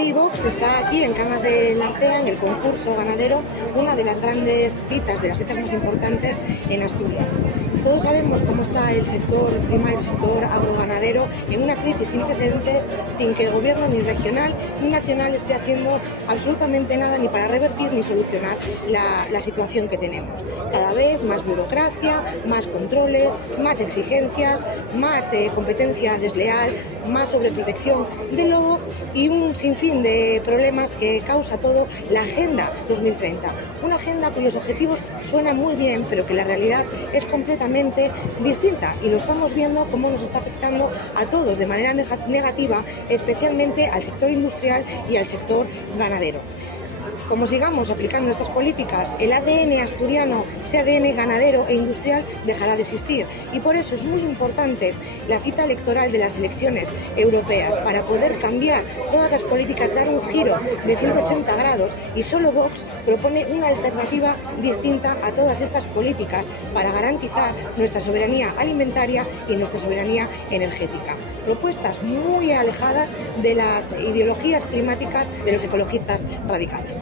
Hoy Vox está aquí en Cangas de Narcea, en el concurso ganadero, una de las grandes citas, de las citas más importantes en Asturias. Todos sabemos cómo está el sector primario, el sector agroganadero, en una crisis sin precedentes, sin que el gobierno ni regional ni nacional esté haciendo absolutamente nada ni para revertir ni solucionar la situación que tenemos. Cada vez más burocracia, más controles, más exigencias, más competencia desleal, más sobreprotección del lobo y un sinfín de problemas que causa todo la Agenda 2030. Una agenda cuyos objetivos suenan muy bien, pero que la realidad es completamente distinta y lo estamos viendo cómo nos está afectando a todos de manera negativa, especialmente al sector industrial y al sector ganadero. Como sigamos aplicando estas políticas, el ADN asturiano, ese ADN ganadero e industrial, dejará de existir. Y por eso es muy importante la cita electoral de las elecciones europeas para poder cambiar todas las políticas, dar un giro de 180 grados y solo Vox propone una alternativa distinta a todas estas políticas para garantizar nuestra soberanía alimentaria y nuestra soberanía energética. Propuestas muy alejadas de las ideologías climáticas de los ecologistas radicales.